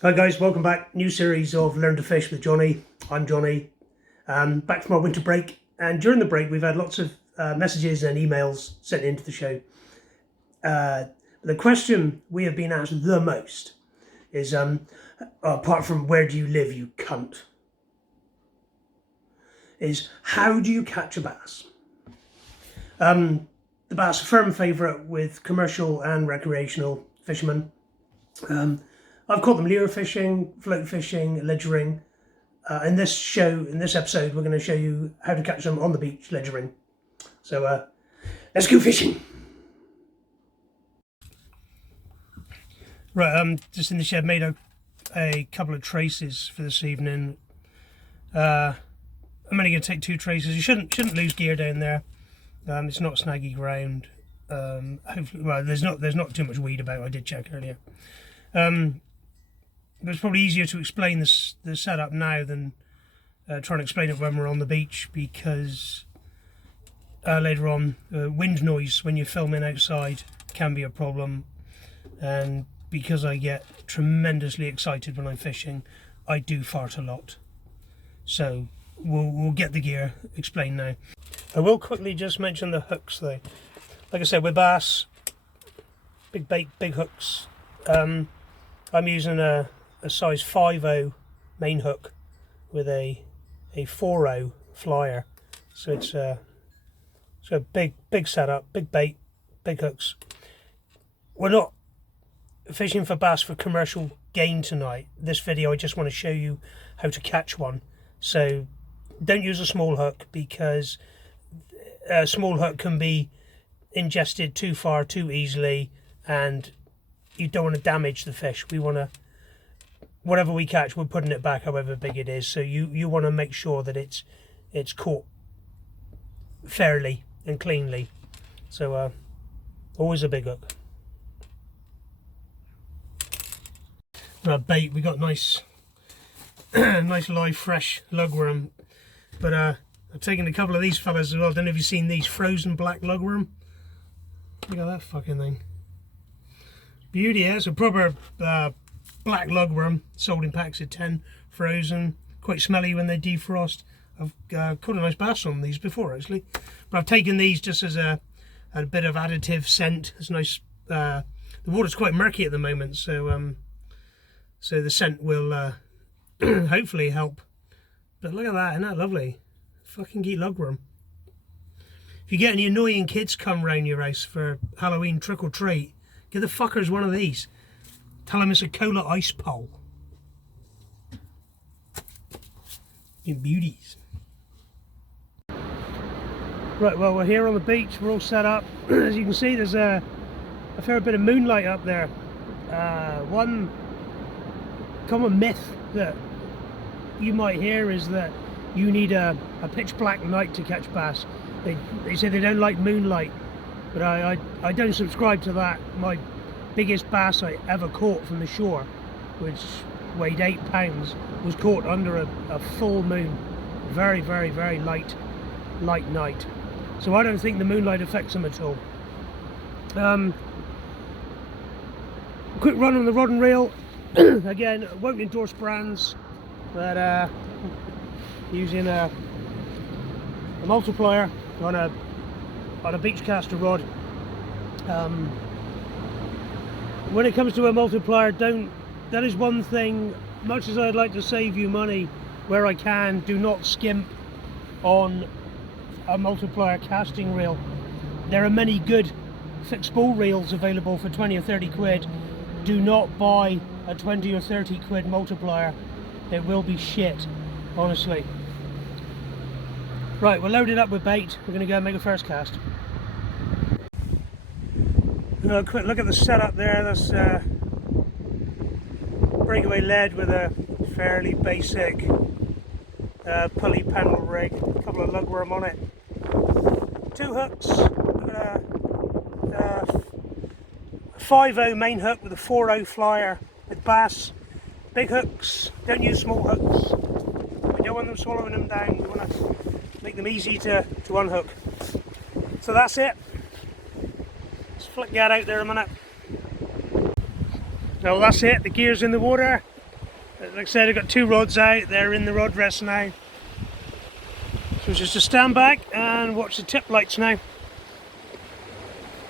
Hi guys, welcome back. New series of Learn to Fish with Johnny. I'm Johnny. Back from our winter break, and during the break we've had lots of messages and emails sent into the show. The question we have been asked the most is, apart from where do you live, you cunt, is how do you catch a bass? The bass, a firm favourite with commercial and recreational fishermen. I've caught them lure fishing, float fishing, ledgering. In this episode, we're going to show you how to catch them on the beach ledgering. So let's go fishing. Right, just in the shed, made a couple of traces for this evening. I'm only going to take 2 traces. You shouldn't lose gear down there. It's not snaggy ground. Hopefully, well, there's not too much weed about. I did check earlier. But it's probably easier to explain the setup now than trying to explain it when we're on the beach, because later on, wind noise when you're filming outside can be a problem, and because I get tremendously excited when I'm fishing, I do fart a lot. So we'll get the gear explained now. I will quickly just mention the hooks though. Like I said, with bass, big bait, big hooks. I'm using a size 5/0 main hook with a 4/0 flyer, so it's a big setup, big bait, big hooks. We're not fishing for bass for commercial gain tonight. This video I just want to show you how to catch one, so don't use a small hook, because a small hook can be ingested too far too easily, and you don't want to damage the fish. We want to, whatever we catch, we're putting it back however big it is, so you want to make sure that it's caught fairly and cleanly. So always a big hook. Bait, we got nice nice live fresh lugworm, but I've taken a couple of these fellas as well. I don't know if you've seen these, frozen black lugworm. Look at that fucking thing. Beauty, yeah. It's a proper black lugworm, sold in packs of 10, frozen, quite smelly when they defrost. I've caught a nice bass on these before actually, but I've taken these just as a bit of additive scent. It's nice. The water's quite murky at the moment, so the scent will hopefully help. But look at that, isn't that lovely? Fucking geet lugworm. If you get any annoying kids come round your house for Halloween trick or treat, give the fuckers one of these. Tell them it's a cola ice pole. You beauties. Right, well, we're here on the beach. We're all set up. As you can see, there's a fair bit of moonlight up there. One common myth that you might hear is that you need a pitch black night to catch bass. They say they don't like moonlight, but I don't subscribe to that. My biggest bass I ever caught from the shore, which weighed 8 pounds, was caught under a full moon. Very, very, very light night. So I don't think the moonlight affects them at all. Quick run on the rod and reel. Again, won't endorse brands, but using a multiplier on a beach caster rod. When it comes to a multiplier, that is one thing, much as I'd like to save you money where I can, do not skimp on a multiplier casting reel. There are many good fixed spool reels available for 20 or 30 quid. Do not buy a 20 or 30 quid multiplier. It will be shit, honestly. Right, we're loaded up with bait. We're going to go and make a first cast. A quick look at the setup there. That's breakaway lead with a fairly basic pulley panel rig. A couple of lugworm on it. 2 hooks. We've got a 5/0 main hook with a 4/0 flyer with bass. Big hooks. Don't use small hooks. We don't want them swallowing them down. We want to make them easy to unhook. So that's it. Let's flick that out there a minute. So that's it, the gear's in the water. Like I said, I've got 2 rods out, they're in the rod rest now. So it's just to stand back and watch the tip lights now.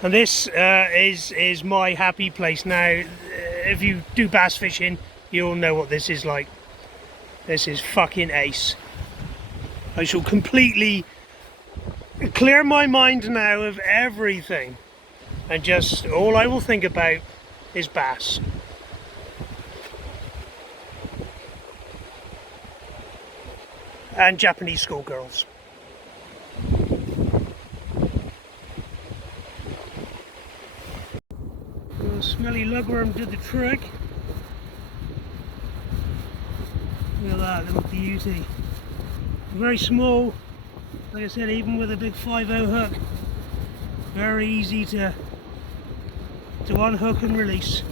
And this is my happy place now. If you do bass fishing, you'll know what this is like. This is fucking ace. I shall completely clear my mind now of everything, and just all I will think about is bass. And Japanese schoolgirls. The smelly lugworm did the trick. Look at that little beauty. Very small, like I said, even with a big 5/0 hook. Very easy to unhook and release.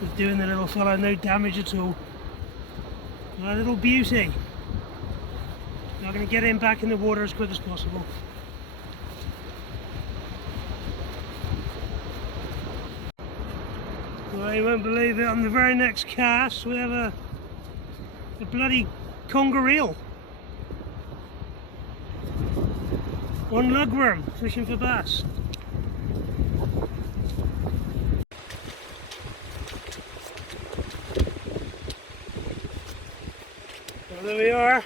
Just doing the little fella, no damage at all. A little beauty. Now I'm going to get him back in the water as quick as possible. Well, you won't believe it, on the very next cast we have a bloody conger eel. One lugworm fishing for bass. Well, there we are.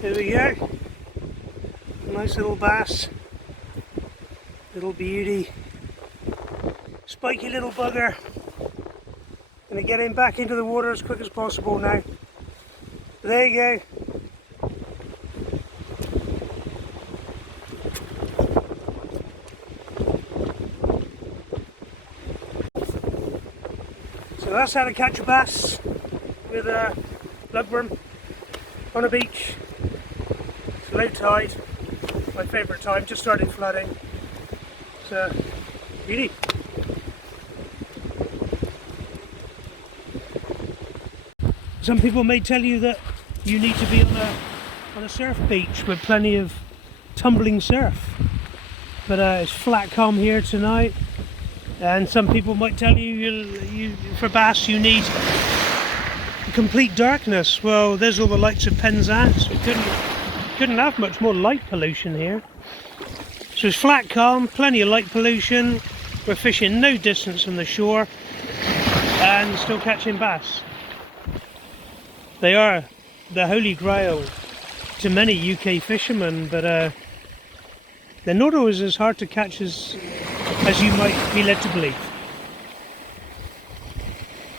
Here we go. Nice little bass. Little beauty. Spiky little bugger. Gonna get him back into the water as quick as possible now. There you go. So that's how to catch a bass with a lugworm on a beach. It's low tide, my favourite time, just started flooding. So, beauty. Some people may tell you that you need to be on a surf beach with plenty of tumbling surf, but it's flat calm here tonight. And some people might tell you, for bass you need complete darkness. Well, there's all the lights of Penzance. We couldn't have much more light pollution here. So it's flat calm, plenty of light pollution. We're fishing no distance from the shore and still catching bass. They are the holy grail to many UK fishermen, but they're not always as hard to catch as you might be led to believe.